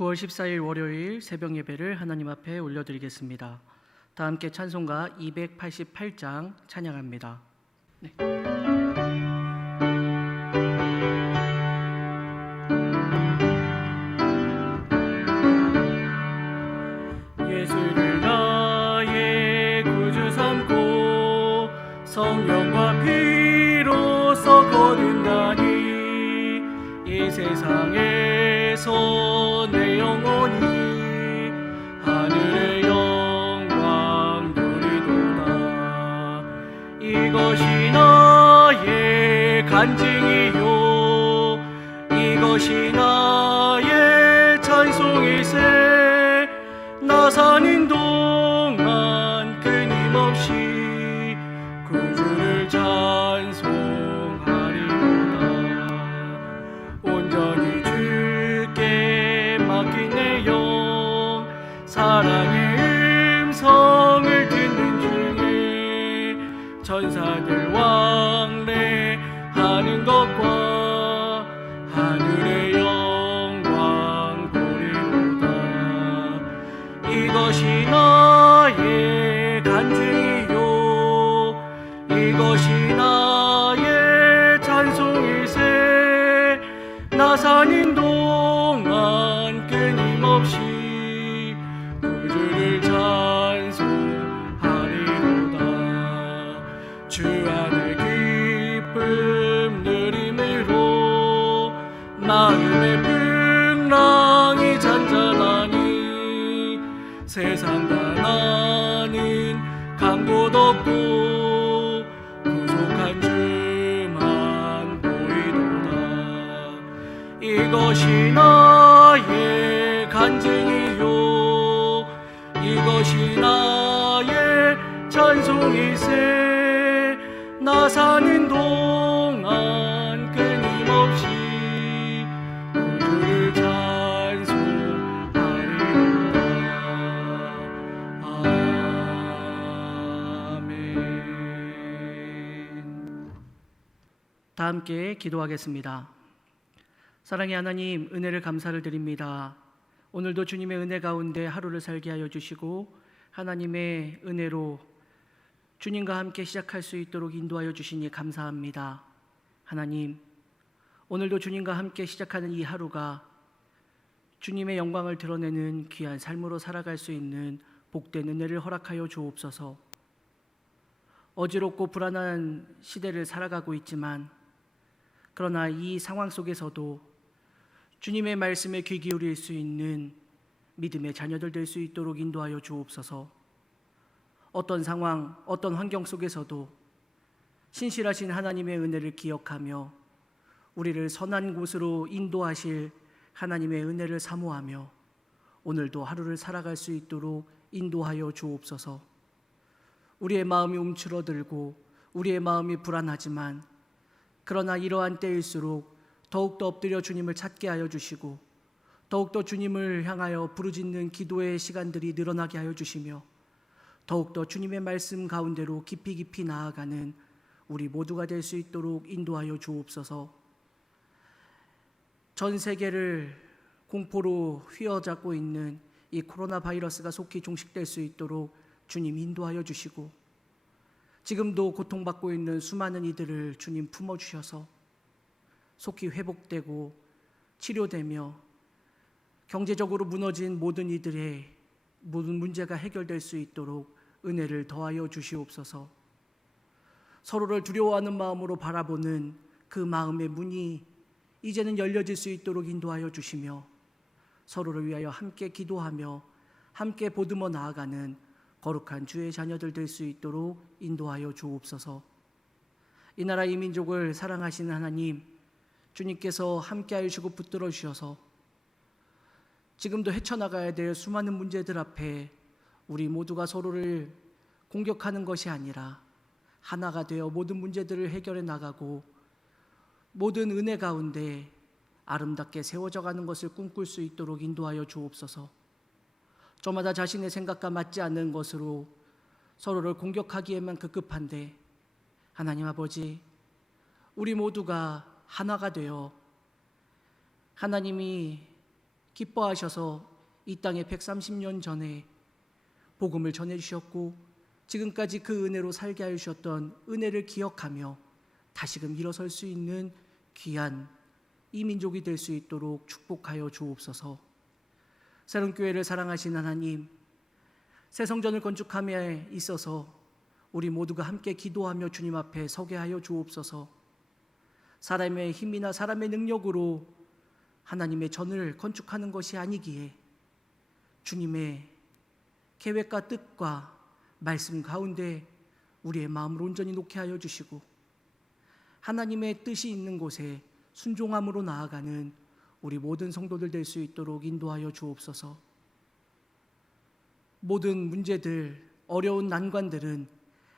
9월 14일 월요일 새벽 예배를 하나님 앞에 올려드리겠습니다. 다 함께 찬송가 288장 찬양합니다. 네. 예수를 나의 구주 삼고 성령과 피로써 거듭나니 이 세상에서 내 영혼이 하늘의 영광 누리도다. 이것이 나의 간증이요 이것이 나의 찬송일세. 나 사는 동안 끊임없이 구주를 찬송하리로다. 온전히 주께 맡긴 내 영 사랑의 음성을 듣는 중에 천사들 왕래하는 것과 하늘의 영광 보리로다. 이것이 나의 간증이요 이것이 나의 찬송일세. 나 사는 동안 끊임없이 구주를 찬송하리로다. 주 안의 기쁨 누림으로 마음의 풍랑이 잔잔하니 세상과 나는 간 곳 없고 구속한 주만 보이도다. 이것이 나의 간증이요 이것이 나의 찬송일세. 나 사는 동안 끊임없이 구주를 찬송하리로다. 아멘. 다 함께 기도하겠습니다. 사랑의 하나님, 은혜를 감사를 드립니다. 오늘도 주님의 은혜 가운데 하루를 살게 하여 주시고 하나님의 은혜로 주님과 함께 시작할 수 있도록 인도하여 주시니 감사합니다. 하나님, 오늘도 주님과 함께 시작하는 이 하루가 주님의 영광을 드러내는 귀한 삶으로 살아갈 수 있는 복된 은혜를 허락하여 주옵소서. 어지럽고 불안한 시대를 살아가고 있지만 그러나 이 상황 속에서도 주님의 말씀에 귀 기울일 수 있는 믿음의 자녀들 될 수 있도록 인도하여 주옵소서. 어떤 상황, 어떤 환경 속에서도 신실하신 하나님의 은혜를 기억하며 우리를 선한 곳으로 인도하실 하나님의 은혜를 사모하며 오늘도 하루를 살아갈 수 있도록 인도하여 주옵소서. 우리의 마음이 움츠러들고 우리의 마음이 불안하지만 그러나 이러한 때일수록 더욱더 엎드려 주님을 찾게 하여 주시고 더욱더 주님을 향하여 부르짖는 기도의 시간들이 늘어나게 하여 주시며 더욱더 주님의 말씀 가운데로 깊이 깊이 나아가는 우리 모두가 될 수 있도록 인도하여 주옵소서. 전 세계를 공포로 휘어잡고 있는 이 코로나 바이러스가 속히 종식될 수 있도록 주님 인도하여 주시고 지금도 고통받고 있는 수많은 이들을 주님 품어주셔서 속히 회복되고 치료되며 경제적으로 무너진 모든 이들의 모든 문제가 해결될 수 있도록 은혜를 더하여 주시옵소서. 서로를 두려워하는 마음으로 바라보는 그 마음의 문이 이제는 열려질 수 있도록 인도하여 주시며 서로를 위하여 함께 기도하며 함께 보듬어 나아가는 거룩한 주의 자녀들 될 수 있도록 인도하여 주옵소서. 이 나라 이 민족을 사랑하시는 하나님, 주님께서 함께 하시고 붙들어 주셔서 지금도 헤쳐나가야 될 수많은 문제들 앞에 우리 모두가 서로를 공격하는 것이 아니라 하나가 되어 모든 문제들을 해결해 나가고 모든 은혜 가운데 아름답게 세워져 가는 것을 꿈꿀 수 있도록 인도하여 주옵소서. 저마다 자신의 생각과 맞지 않는 것으로 서로를 공격하기에만 급급한데 하나님 아버지, 우리 모두가 하나가 되어 하나님이 기뻐하셔서 이 땅에 130년 전에 복음을 전해주셨고 지금까지 그 은혜로 살게 하여 주셨던 은혜를 기억하며 다시금 일어설 수 있는 귀한 이 민족이 될 수 있도록 축복하여 주옵소서. 새롬교회를 사랑하신 하나님, 새 성전을 건축함에 있어서 우리 모두가 함께 기도하며 주님 앞에 서게 하여 주옵소서. 사람의 힘이나 사람의 능력으로 하나님의 전을 건축하는 것이 아니기에 주님의 계획과 뜻과 말씀 가운데 우리의 마음을 온전히 놓게 하여 주시고 하나님의 뜻이 있는 곳에 순종함으로 나아가는 우리 모든 성도들 될 수 있도록 인도하여 주옵소서. 모든 문제들, 어려운 난관들은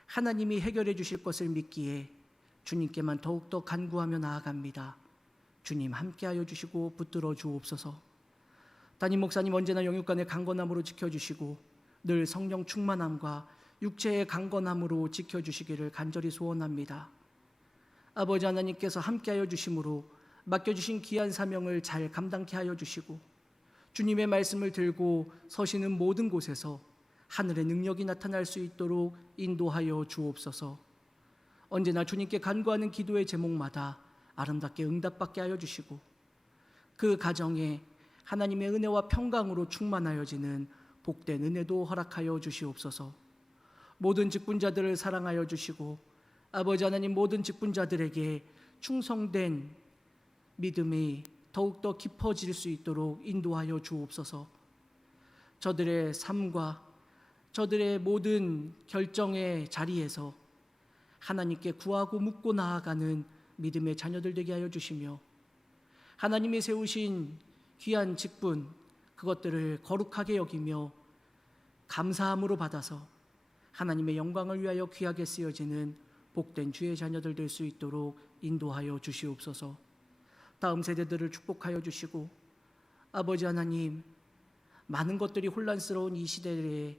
하나님이 해결해 주실 것을 믿기에 주님께만 더욱더 간구하며 나아갑니다. 주님 함께하여 주시고 붙들어 주옵소서. 담임 목사님 언제나 영육간의 강건함으로 지켜주시고 늘 성령 충만함과 육체의 강건함으로 지켜주시기를 간절히 소원합니다. 아버지 하나님께서 함께하여 주심으로 맡겨주신 귀한 사명을 잘 감당케 하여 주시고 주님의 말씀을 들고 서시는 모든 곳에서 하늘의 능력이 나타날 수 있도록 인도하여 주옵소서. 언제나 주님께 간구하는 기도의 제목마다 아름답게 응답받게 하여 주시고 그 가정에 하나님의 은혜와 평강으로 충만하여지는 복된 은혜도 허락하여 주시옵소서. 모든 직분자들을 사랑하여 주시고 아버지 하나님 모든 직분자들에게 충성된 믿음이 더욱더 깊어질 수 있도록 인도하여 주옵소서. 저들의 삶과 저들의 모든 결정의 자리에서 하나님께 구하고 묻고 나아가는 믿음의 자녀들 되게 하여 주시며 하나님이 세우신 귀한 직분 그것들을 거룩하게 여기며 감사함으로 받아서 하나님의 영광을 위하여 귀하게 쓰여지는 복된 주의 자녀들 될 수 있도록 인도하여 주시옵소서. 다음 세대들을 축복하여 주시고 아버지 하나님 많은 것들이 혼란스러운 이 시대에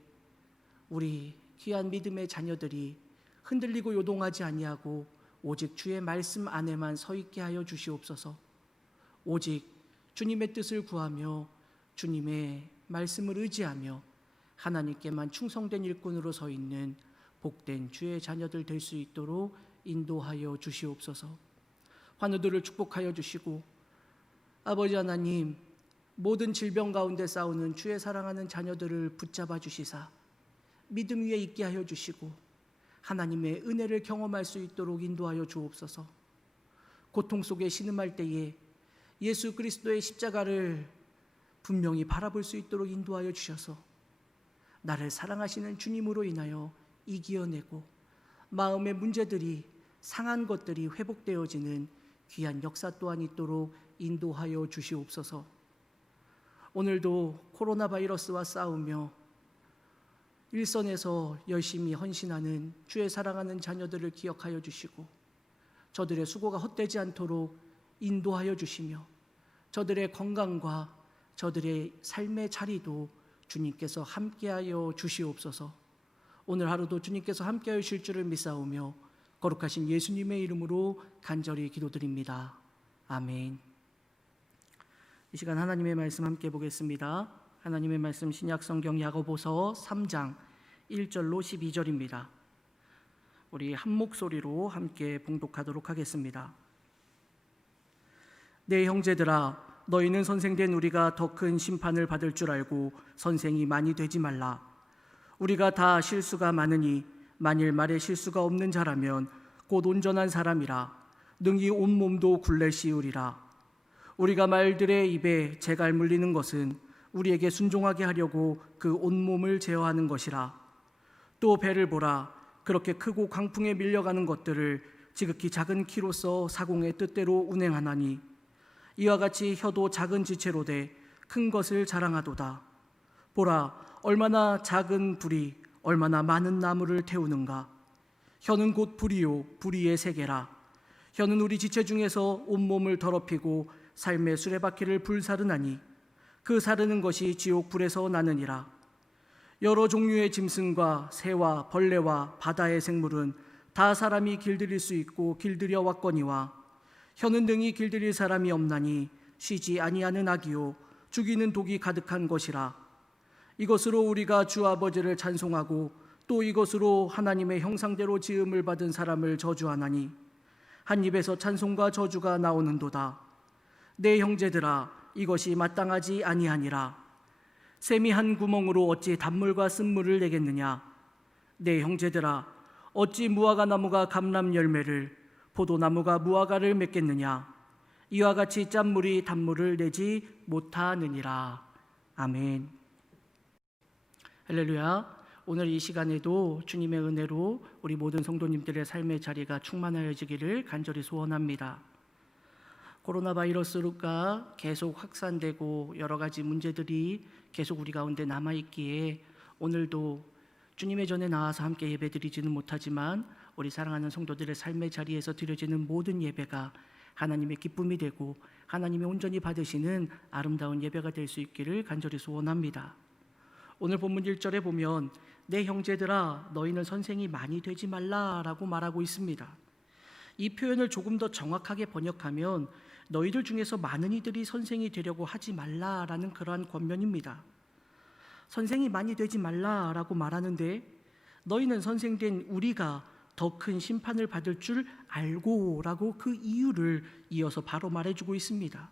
우리 귀한 믿음의 자녀들이 흔들리고 요동하지 아니하고 오직 주의 말씀 안에만 서 있게 하여 주시옵소서. 오직 주님의 뜻을 구하며 주님의 말씀을 의지하며 하나님께만 충성된 일꾼으로 서 있는 복된 주의 자녀들 될 수 있도록 인도하여 주시옵소서. 환우들을 축복하여 주시고 아버지 하나님 모든 질병 가운데 싸우는 주의 사랑하는 자녀들을 붙잡아 주시사 믿음 위에 있게 하여 주시고 하나님의 은혜를 경험할 수 있도록 인도하여 주옵소서. 고통 속에 신음할 때에 예수 그리스도의 십자가를 분명히 바라볼 수 있도록 인도하여 주셔서 나를 사랑하시는 주님으로 인하여 이겨내고 마음의 문제들이 상한 것들이 회복되어지는 귀한 역사 또한 있도록 인도하여 주시옵소서. 오늘도 코로나 바이러스와 싸우며 일선에서 열심히 헌신하는 주의 사랑하는 자녀들을 기억하여 주시고 저들의 수고가 헛되지 않도록 인도하여 주시며 저들의 건강과 저들의 삶의 자리도 주님께서 함께하여 주시옵소서. 오늘 하루도 주님께서 함께하여 주실 줄을 믿사오며 거룩하신 예수님의 이름으로 간절히 기도드립니다. 아멘. 이 시간 하나님의 말씀 함께 보겠습니다. 하나님의 말씀 신약성경 야고보서 3장 1절로 12절입니다. 우리 한 목소리로 함께 봉독하도록 하겠습니다. 내 형제들아 너희는 선생된 우리가 더 큰 심판을 받을 줄 알고 선생이 많이 되지 말라. 우리가 다 실수가 많으니 만일 말에 실수가 없는 자라면 곧 온전한 사람이라 능히 온몸도 굴레 씌우리라. 우리가 말들의 입에 재갈 물리는 것은 우리에게 순종하게 하려고 그 온몸을 제어하는 것이라. 또 배를 보라. 그렇게 크고 강풍에 밀려가는 것들을 지극히 작은 키로서 사공의 뜻대로 운행하나니 이와 같이 혀도 작은 지체로 돼 큰 것을 자랑하도다. 보라, 얼마나 작은 불이 얼마나 많은 나무를 태우는가. 혀는 곧 불이요 불의의 세계라. 혀는 우리 지체 중에서 온몸을 더럽히고 삶의 수레바퀴를 불사르나니 그 사르는 것이 지옥 불에서 나느니라. 여러 종류의 짐승과 새와 벌레와 바다의 생물은 다 사람이 길들일 수 있고 길들여 왔거니와 혀는 능히 길들일 사람이 없나니 쉬지 아니하는 악이요 죽이는 독이 가득한 것이라. 이것으로 우리가 주 아버지를 찬송하고 또 이것으로 하나님의 형상대로 지음을 받은 사람을 저주하나니 한 입에서 찬송과 저주가 나오는도다. 내 형제들아, 이것이 마땅하지 아니하니라. 샘이 한 구멍으로 어찌 단물과 쓴물을 내겠느냐. 내 형제들아, 어찌 무화과 나무가 감람 열매를, 포도나무가 무화과를 맺겠느냐. 이와 같이 짠물이 단물을 내지 못하느니라. 아멘. 할렐루야. 오늘 이 시간에도 주님의 은혜로 우리 모든 성도님들의 삶의 자리가 충만하여지기를 간절히 소원합니다. 코로나 바이러스가 계속 확산되고 여러 가지 문제들이 계속 우리 가운데 남아있기에 오늘도 주님의 전에 나와서 함께 예배드리지는 못하지만 우리 사랑하는 성도들의 삶의 자리에서 드려지는 모든 예배가 하나님의 기쁨이 되고 하나님이 온전히 받으시는 아름다운 예배가 될 수 있기를 간절히 소원합니다. 오늘 본문 1절에 보면 내 형제들아, 너희는 선생이 많이 되지 말라라고 말하고 있습니다. 이 표현을 조금 더 정확하게 번역하면 너희들 중에서 많은 이들이 선생이 되려고 하지 말라라는 그러한 권면입니다. 선생이 많이 되지 말라라고 말하는데 너희는 선생된 우리가 더 큰 심판을 받을 줄 알고라고 그 이유를 이어서 바로 말해주고 있습니다.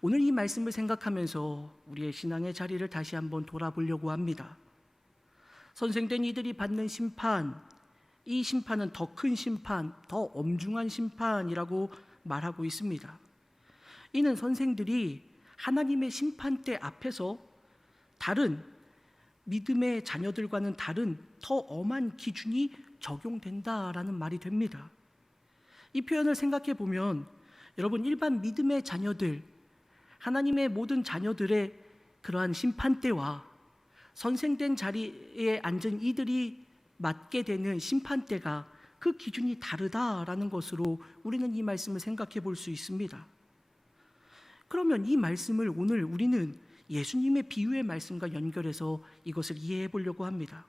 오늘 이 말씀을 생각하면서 우리의 신앙의 자리를 다시 한번 돌아보려고 합니다. 선생된 이들이 받는 심판, 이 심판은 더 큰 심판, 더 엄중한 심판이라고 말하고 있습니다. 이는 선생들이 하나님의 심판대 앞에서 다른 믿음의 자녀들과는 다른 더 엄한 기준이 적용된다라는 말이 됩니다. 이 표현을 생각해 보면 여러분, 일반 믿음의 자녀들, 하나님의 모든 자녀들의 그러한 심판대와 선생된 자리에 앉은 이들이 맡게 되는 심판대가 그 기준이 다르다라는 것으로 우리는 이 말씀을 생각해 볼 수 있습니다. 그러면 이 말씀을 오늘 우리는 예수님의 비유의 말씀과 연결해서 이것을 이해해 보려고 합니다.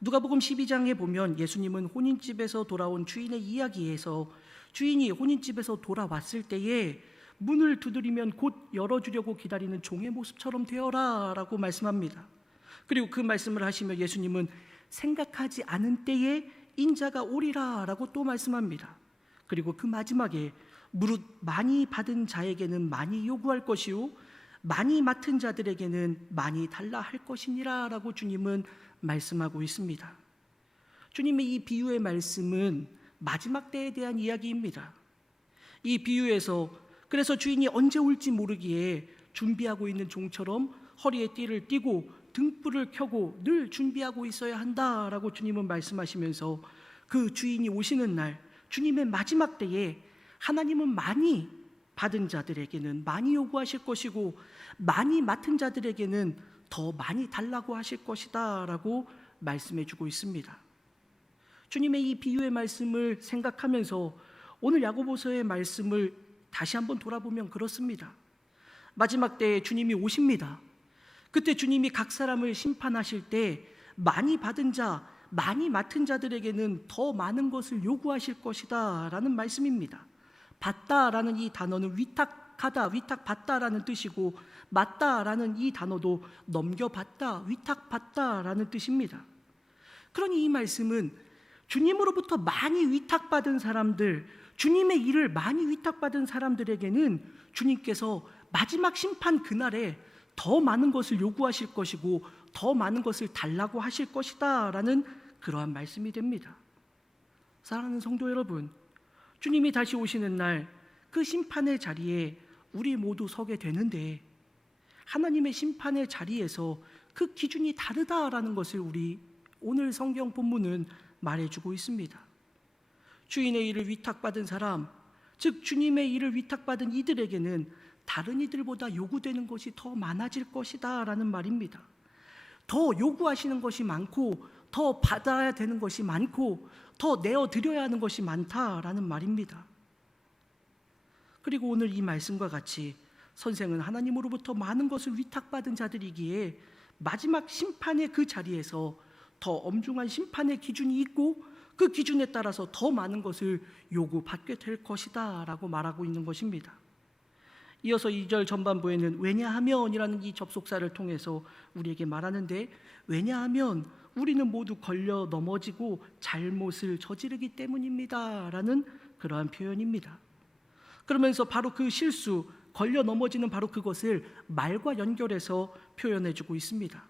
누가복음 12장에 보면 예수님은 혼인집에서 돌아온 주인의 이야기에서 주인이 혼인집에서 돌아왔을 때에 문을 두드리면 곧 열어주려고 기다리는 종의 모습처럼 되어라 라고 말씀합니다. 그리고 그 말씀을 하시며 예수님은 생각하지 않은 때에 인자가 오리라 라고 또 말씀합니다. 그리고 그 마지막에 무릇 많이 받은 자에게는 많이 요구할 것이요 많이 맡은 자들에게는 많이 달라 할 것이니라 라고 주님은 말씀하고 있습니다. 주님의 이 비유의 말씀은 마지막 때에 대한 이야기입니다. 이 비유에서 그래서 주인이 언제 올지 모르기에 준비하고 있는 종처럼 허리에 띠를 띠고 등불을 켜고 늘 준비하고 있어야 한다라고 주님은 말씀하시면서 그 주인이 오시는 날 주님의 마지막 때에 하나님은 많이 받은 자들에게는 많이 요구하실 것이고 많이 맡은 자들에게는 더 많이 달라고 하실 것이다 라고 말씀해 주고 있습니다. 주님의 이 비유의 말씀을 생각하면서 오늘 야고보서의 말씀을 다시 한번 돌아보면 그렇습니다. 마지막 때에 주님이 오십니다. 그때 주님이 각 사람을 심판하실 때 많이 받은 자, 많이 맡은 자들에게는 더 많은 것을 요구하실 것이다 라는 말씀입니다. 받다라는 이 단어는 위탁하다, 위탁받다라는 뜻이고 맡다라는 이 단어도 넘겨받다, 위탁받다라는 뜻입니다. 그러니 이 말씀은 주님으로부터 많이 위탁받은 사람들, 주님의 일을 많이 위탁받은 사람들에게는 주님께서 마지막 심판 그날에 더 많은 것을 요구하실 것이고 더 많은 것을 달라고 하실 것이다 라는 그러한 말씀이 됩니다. 사랑하는 성도 여러분, 주님이 다시 오시는 날 그 심판의 자리에 우리 모두 서게 되는데 하나님의 심판의 자리에서 그 기준이 다르다라는 것을 우리 오늘 성경 본문은 말해주고 있습니다. 주인의 일을 위탁받은 사람, 즉 주님의 일을 위탁받은 이들에게는 다른 이들보다 요구되는 것이 더 많아질 것이다 라는 말입니다. 더 요구하시는 것이 많고 더 받아야 되는 것이 많고 더 내어드려야 하는 것이 많다라는 말입니다. 그리고 오늘 이 말씀과 같이 선생은 하나님으로부터 많은 것을 위탁받은 자들이기에 마지막 심판의 그 자리에서 더 엄중한 심판의 기준이 있고 그 기준에 따라서 더 많은 것을 요구받게 될 것이다 라고 말하고 있는 것입니다. 이어서 2절 전반부에는 왜냐하면이라는 이 접속사를 통해서 우리에게 말하는데, 왜냐하면 우리는 모두 걸려 넘어지고 잘못을 저지르기 때문입니다 라는 그러한 표현입니다. 그러면서 바로 그 실수, 걸려 넘어지는 바로 그것을 말과 연결해서 표현해주고 있습니다.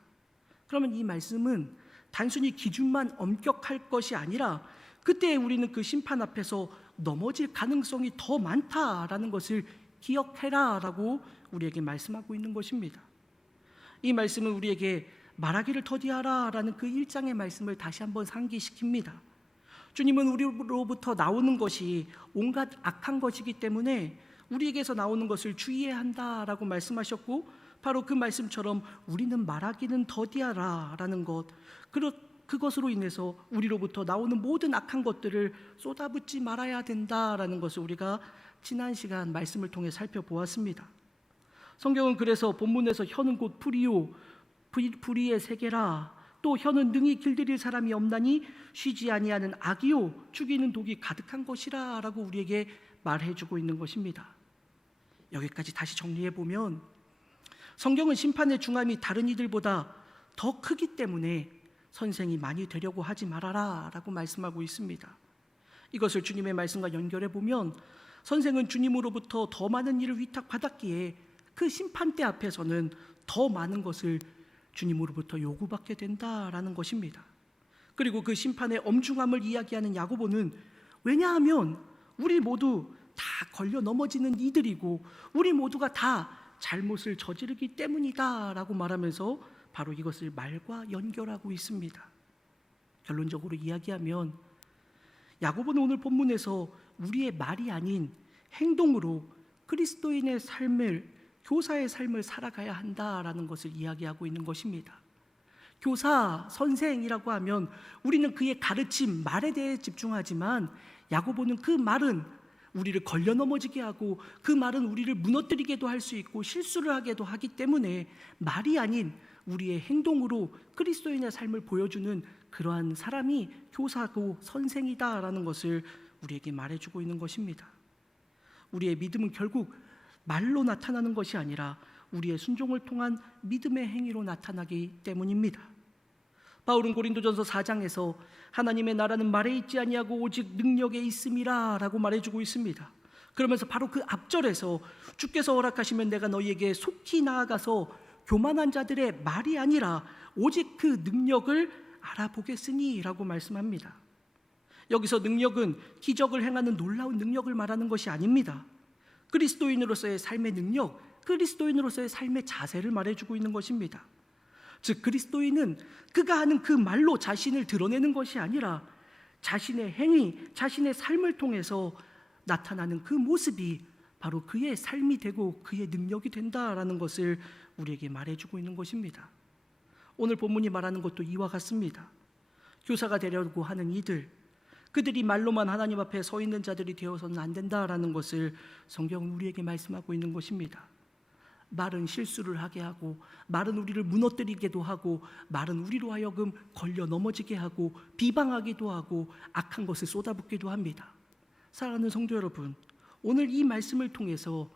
그러면 이 말씀은 단순히 기준만 엄격할 것이 아니라 그때 우리는 그 심판 앞에서 넘어질 가능성이 더 많다라는 것을 기억해라 라고 우리에게 말씀하고 있는 것입니다. 이 말씀은 우리에게 말하기를 더디하라 라는 그 1장의 말씀을 다시 한번 상기시킵니다. 주님은 우리로부터 나오는 것이 온갖 악한 것이기 때문에 우리에게서 나오는 것을 주의해야 한다라고 말씀하셨고, 바로 그 말씀처럼 우리는 말하기는 더디하라 라는 것, 그것으로 인해서 우리로부터 나오는 모든 악한 것들을 쏟아붓지 말아야 된다라는 것을 우리가 지난 시간 말씀을 통해 살펴보았습니다. 성경은 그래서 본문에서 혀는 곧 불이요 불의의 세계라, 또 혀는 능히 길들일 사람이 없나니 쉬지 아니하는 악이요 죽이는 독이 가득한 것이라 라고 우리에게 말해주고 있는 것입니다. 여기까지 다시 정리해보면 성경은 심판의 중함이 다른 이들보다 더 크기 때문에 선생이 많이 되려고 하지 말아라 라고 말씀하고 있습니다. 이것을 주님의 말씀과 연결해보면 선생은 주님으로부터 더 많은 일을 위탁받았기에 그 심판대 앞에서는 더 많은 것을 주님으로부터 요구받게 된다라는 것입니다. 그리고 그 심판의 엄중함을 이야기하는 야고보는 왜냐하면 우리 모두 다 걸려 넘어지는 이들이고 우리 모두가 다 잘못을 저지르기 때문이다 라고 말하면서 바로 이것을 말과 연결하고 있습니다. 결론적으로 이야기하면 야고보는 오늘 본문에서 우리의 말이 아닌 행동으로 그리스도인의 삶을, 교사의 삶을 살아가야 한다라는 것을 이야기하고 있는 것입니다. 교사, 선생이라고 하면 우리는 그의 가르침, 말에 대해 집중하지만 야고보는 그 말은 우리를 걸려 넘어지게 하고 그 말은 우리를 무너뜨리게도 할 수 있고 실수를 하게도 하기 때문에 말이 아닌 우리의 행동으로 그리스도인의 삶을 보여주는 그러한 사람이 교사고 선생이다라는 것을 우리에게 말해주고 있는 것입니다. 우리의 믿음은 결국 말로 나타나는 것이 아니라 우리의 순종을 통한 믿음의 행위로 나타나기 때문입니다. 바울은 고린도전서 4장에서 하나님의 나라는 말에 있지 아니하고 오직 능력에 있음이라 라고 말해주고 있습니다. 그러면서 바로 그 앞절에서 주께서 허락하시면 내가 너희에게 속히 나아가서 교만한 자들의 말이 아니라 오직 그 능력을 알아보겠으니 라고 말씀합니다. 여기서 능력은 기적을 행하는 놀라운 능력을 말하는 것이 아닙니다. 그리스도인으로서의 삶의 능력, 그리스도인으로서의 삶의 자세를 말해주고 있는 것입니다. 즉 그리스도인은 그가 하는 그 말로 자신을 드러내는 것이 아니라 자신의 행위, 자신의 삶을 통해서 나타나는 그 모습이 바로 그의 삶이 되고 그의 능력이 된다라는 것을 우리에게 말해주고 있는 것입니다. 오늘 본문이 말하는 것도 이와 같습니다. 교사가 되려고 하는 이들, 그들이 말로만 하나님 앞에 서 있는 자들이 되어서는 안 된다라는 것을 성경은 우리에게 말씀하고 있는 것입니다. 말은 실수를 하게 하고, 말은 우리를 무너뜨리게도 하고, 말은 우리로 하여금 걸려 넘어지게 하고, 비방하기도 하고, 악한 것을 쏟아붓기도 합니다. 사랑하는 성도 여러분, 오늘 이 말씀을 통해서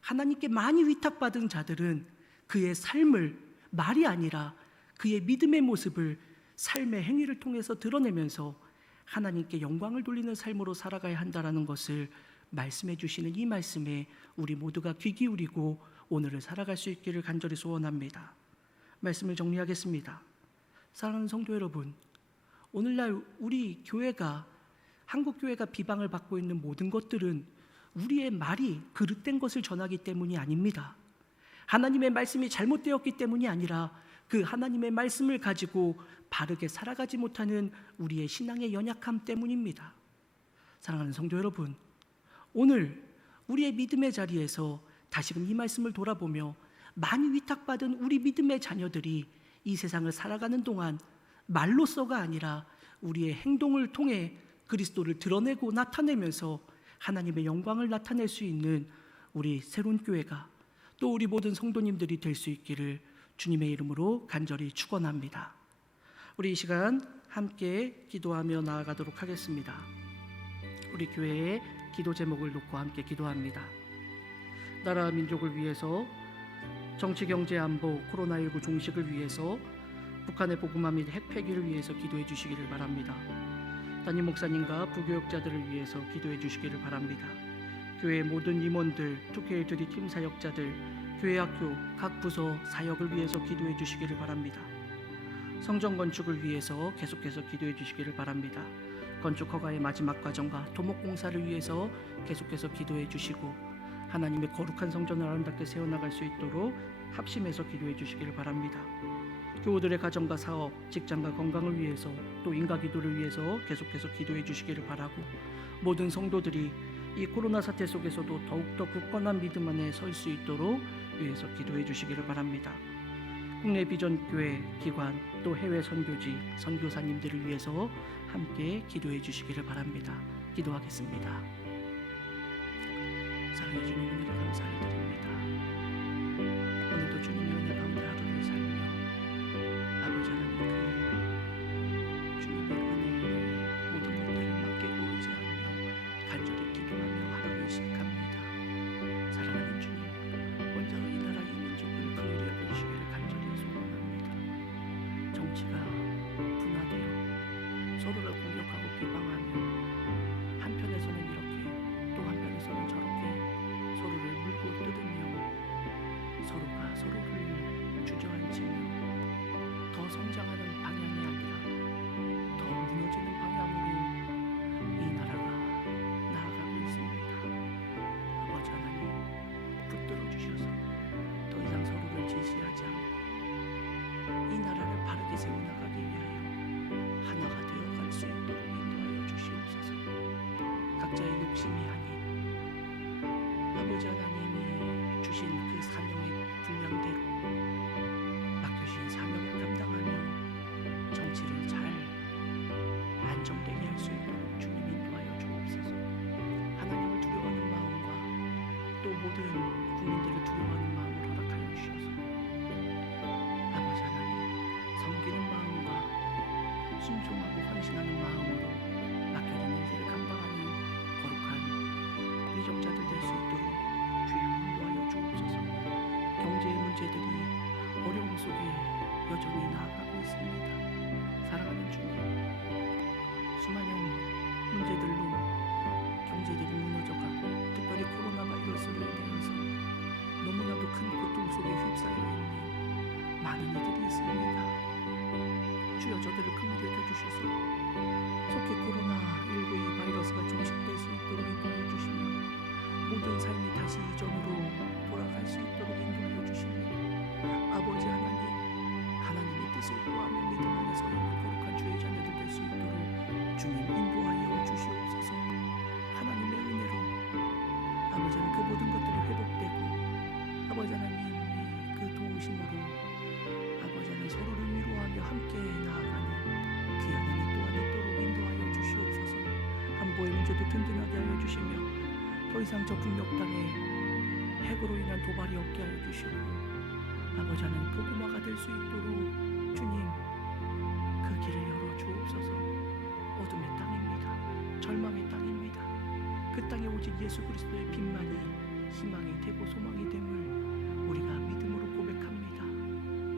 하나님께 많이 위탁받은 자들은 그의 삶을 말이 아니라 그의 믿음의 모습을 삶의 행위를 통해서 드러내면서 하나님께 영광을 돌리는 삶으로 살아가야 한다는 것을 말씀해 주시는 이 말씀에 우리 모두가 귀 기울이고 오늘을 살아갈 수 있기를 간절히 소원합니다. 말씀을 정리하겠습니다. 사랑하는 성도 여러분, 오늘날 우리 교회가, 한국교회가 비방을 받고 있는 모든 것들은 우리의 말이 그릇된 것을 전하기 때문이 아닙니다. 하나님의 말씀이 잘못되었기 때문이 아니라 그 하나님의 말씀을 가지고 바르게 살아가지 못하는 우리의 신앙의 연약함 때문입니다. 사랑하는 성도 여러분, 오늘 우리의 믿음의 자리에서 다시금 이 말씀을 돌아보며 많이 위탁받은 우리 믿음의 자녀들이 이 세상을 살아가는 동안 말로서가 아니라 우리의 행동을 통해 그리스도를 드러내고 나타내면서 하나님의 영광을 나타낼 수 있는 우리 새로운 교회가, 또 우리 모든 성도님들이 될 수 있기를 주님의 이름으로 간절히 축원합니다. 우리 이 시간 함께 기도하며 나아가도록 하겠습니다. 우리 교회의 기도 제목을 놓고 함께 기도합니다. 나라 민족을 위해서, 정치, 경제, 안보, 코로나19 종식을 위해서, 북한의 복음화 및 핵 폐기를 위해서 기도해 주시기를 바랍니다. 담임 목사님과 부교역자들을 위해서 기도해 주시기를 바랍니다. 교회 모든 임원들, 투케일 드리팀 사역자들, 교회 학교 각 부서 사역을 위해서 기도해 주시기를 바랍니다. 성전 건축을 위해서 계속해서 기도해 주시기를 바랍니다. 건축 허가의 마지막 과정과 토목 공사를 위해서 계속해서 기도해 주시고, 하나님의 거룩한 성전을 아름답게 세워나갈 수 있도록 합심해서 기도해 주시기를 바랍니다. 교우들의 가정과 사업, 직장과 건강을 위해서, 또 인가 기도를 위해서 계속해서 기도해 주시기를 바라고, 모든 성도들이 이 코로나 사태 속에서도 더욱더 굳건한 믿음 안에 설 수 있도록 위해서 기도해 주시기를 바랍니다. 국내 비전교회 기관, 또 해외 선교지, 선교사님들을 위해서 함께 기도해 주시기를 바랍니다. 기도하겠습니다. 사랑해 주님, 은혜를 감사를 드립니다. 오늘도 주님의 은혜 가운데 하루를 살며 아버지 하나님, 그 주님의 은혜를 모든 것들을 맡기고 의지하며 간절히 기도하며 하루를 시작합니다. 사랑하는 주님, 먼저 이 나라 이 민족을 긍휼히 여겨주시기를 간절히 소원합니다. 정치가 분화되어 서로를 공격하고 비방하며 한편에서는 이렇게 또 한편에서는 저렇게 서로를 물고 뜯으며 서로가 서로를 주저앉히며 더 성장하는 방향이 아니라 더 무너지는 방향으로 이 나라가 나아가고 있습니다. 아버지 하나님, 붙들어 주셔서 더 이상 서로를 제시하지 않고 이 나라를 바르게 세워나가기 위하여 하나가 되어갈 수 있도록 인도하여 주시옵소서. 각자의 욕심이 아닌 아버지 하나님이 주신 그 사명의 분량대로 맡겨주신 사명을 감당하며 정치를 잘 안정되게 할 수 있도록 주님 인도하여 주옵소서. 하나님을 두려워하는 마음과 또 모든 국민들을 두려워하는 마음을 허락하여 주셔서 아버지 하나님, 섬기는 마음과 순종하고 헌신하는 마음으로 맡겨진 일들을 감당하는 거룩한 미적자들 될 수 있도록 주여 인도하여 주옵소서. 경제의 문제들이 어려움 속에 여전히 나아가고 있습니다. 사랑하는 주님, 수많은 문제들로 경제들이 무너져가고, 특별히 코로나 바이러스로 인해서 너무나도 큰 고통 속에 휩싸여 있는 많은 이들이 있습니다. 주여 저들을 긍휼히 여겨주셔서 속히 코로나19 이 바이러스가 종식될 수 있도록 인도하여 주시며, 모든 삶이 다시 이전으로 돌아갈 수 있도록 인도하여 주시며, 아버지 하나님, 하나님의 뜻을 구하며 믿음 안에서 있는 거룩한 주의 자녀들 될 수 있도록 주님 인도하여 주시옵소서. 하나님의 은혜로 아버지 하나님, 그 모든 것들이 회복되고, 아버지 하나님의 그 도우심으로 아버지 하나님 서로를 위로하며 함께 나아가는 귀한 은혜 또한 있도록 인도하여 주시옵소서. 안보의 문제도 든든하게 하여 주시며, 더 이상 저 북녘 땅에 핵으로 인한 도발이 없게 하여 주시고, 아버지 하나님 복음화가 될 수 있도록 주님 그 길을 열어 주옵소서. 어둠의 땅입니다. 절망의 땅입니다. 그 땅에 오직 예수 그리스도의 빛만이 희망이 되고 소망이 됨을 우리가 믿음으로 고백합니다.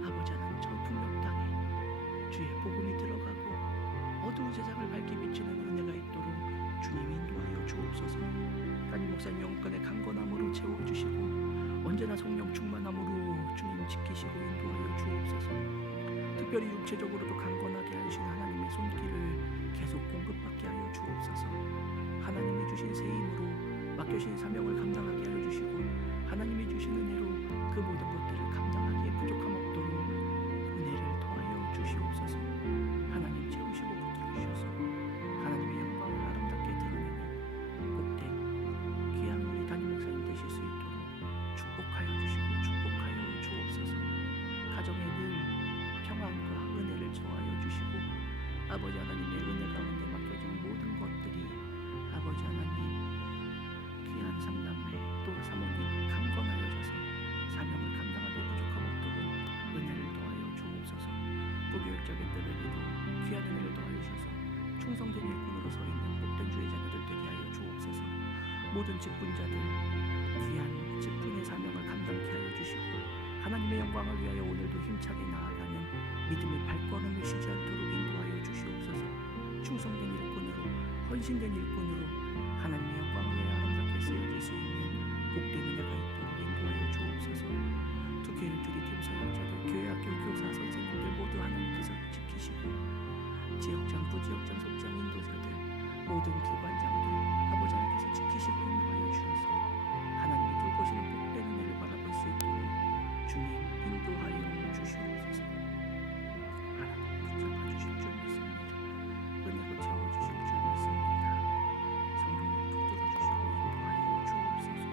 아버지 하나님, 저 북녘 땅에 주의 복음이 들어가고 어두운 세상을 밝게 비치는 은혜가 있도록 주님 인도하여 주옵소서. 담임 목사님 영권의 강건함으로 채워주시고, 언제나 성령 충만함으로 주님 지키시고 인도하여 주옵소서. 특별히 육체적으로도 강건하게 하신 하나님의 손길을 계속 공급받게 하여 주옵소서. 하나님이 주신 새 힘으로 맡겨진 사명을 감당하게 하여 주시고, 하나님이 주신 은혜로 그 모든 것들을 감당하기에 부족함 없도록 은혜를 더하여 주시옵소서. 하나님 채우시고 붙들어 주셔서 하나님의 영광을 아름답게 드러내는 복된 귀한 우리 담임 목사님 되실 수 있도록 축복하여 주시고 축복하여 주옵소서. 가정에 늘 평안과 은혜를 더하여 주시고, 아버지 하나님의 은혜 가운데 맡겨진 모든 것들이 아버지 하나님 귀한 삼남매 또 사모님 강건하여져서 사명을 감당하기 부족함 없도록 은혜를 더하여 주옵소서. 부교육자들에게도 귀한 은혜를 더하여 주셔서 충성된 일꾼으로 서 있는 복된 주의 자녀들 되게 하여 주옵소서. 모든 직분자들 귀한 직분에 영광을 위하여 오늘도 힘차게 나아가는 믿음의 발걸음을 쉬지 않도록 인도하여 주시옵소서. 충성된 일꾼으로, 헌신된 일꾼으로 하나님의 영광을 위하여 아름답게 쓰여질 수 있는 복된 은혜가 있도록 인도하여 주옵소서. 두개를 들이팀 사역자들, 교회학교 교사 선생님들 모두 하나님께서 지키시고, 지역장, 부지역장, 속장, 인도자들, 모든 기관장들 아버지 하나님께서 지키시고 인도하여 주셔서 하나님이 돌보시는 복된 은혜를 바라볼 수 있도록 주님 인도하여 주시옵소서. 하나님 붙잡아 주실 줄 믿습니다. 은혜로 채워주실 줄 믿습니다. 성령님 붙들어 주시고 인도하여 주옵소서.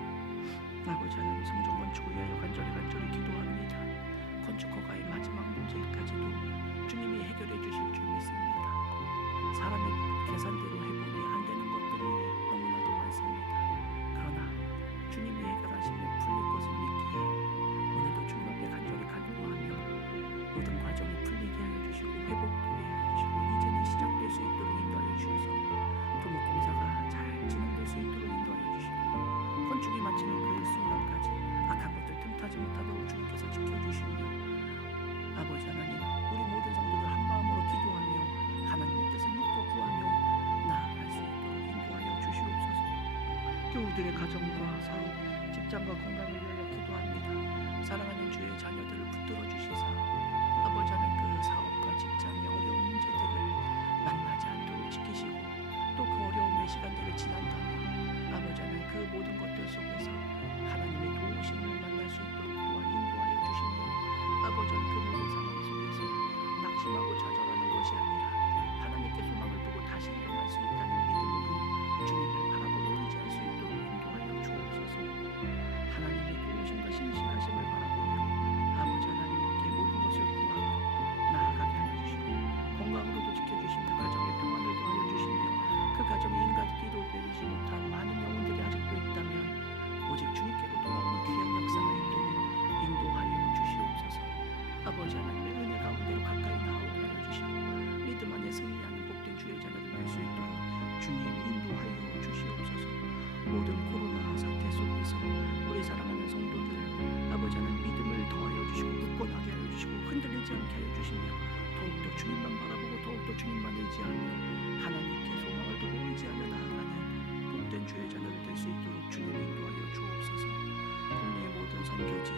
아버지 하나님 성전 건축을 위하여 간절히 기도합니다. 건축 허가의 마지막 문제까지도 주님이 해결해 주실 줄 믿습니다. 사람의 계산대로 해보니 안 되는 것들이 너무나도 많습니다. 그러나 주님이 해결하시면 풀릴 것을 믿기에 오늘도 주님 앞에 간절히 간구하며 모든 과정이 풀리게 하여 주시고 회복되게 하여 주시고 이제는 시작될 수 있도록 인도하여 주셔서 토목공사가 잘 진행될 수 있도록 인도하여 주시고 건축이 마치는 그 순간까지 악한 것들 틈타지 못하도록 주님께서 지켜주시며 아버지 하나님 우리 모든 성도들 한 마음으로 기도하며 하나님의 뜻을 묻고 구하며 나아갈 수 있도록 인도하여 주시옵소서. 교우들의 가정과 사업, 직장과 건강을 위하여 기도합니다. 사랑하는 주의 자녀들을 붙들어 주시사 아버지 하나님 그 사업과 직장의 어려운 문제들을 만나지 않도록 지키시고 또 그 어려움의 시간들을 지난다면 아버지 하나님 그 모든 것들 속에서 하나님의 도우심을 만날 수 있도록 또한 인도하여 주시며 아버지 하나님 그 모든 상황 속에서 낙심하고 좌절하는 것이 아니라 하나님께 소망을 두고 다시 일어날 수 있다는 믿음으로 주님을 바라보고 의지할 수 있도록 인도하여 주옵소서. 하나님의 도우심과 신실하심을 바라보며 아버지 하나님께 모든 것을 구하며 나아가게 하여 주시고 건강으로도 지켜주시며 가정의 평안을 더하여 주시며 그 가정에 인간기도 내리지 못한 많은 영혼들이 아직도 있다면 오직 주님께로 돌아오는 귀한 역사가 있도록 인도하여 주시옵소서. 아버지 하나님의 은혜 가운데로 가까이 나오게 하여 주시고 믿음 안에 승리하는 복된 주의 자녀들 될 수 있도록 주님 인도하여 주시옵소서. 모든 코로나 사태 속에서 우리 사랑하는 성도들 아버지 하나님 믿음을 더하여 주시고 굳건하게 하여 주시고 흔들리지 않게 하여 주시며 더욱더 주님만 바라보고 더욱더 주님만 의지하며 하나님께 소망을 두고 의지하며 나아가는 복된 주의 자녀들 될 수 있도록 주님 인도하여 주옵소서. 국내의 모든 선교지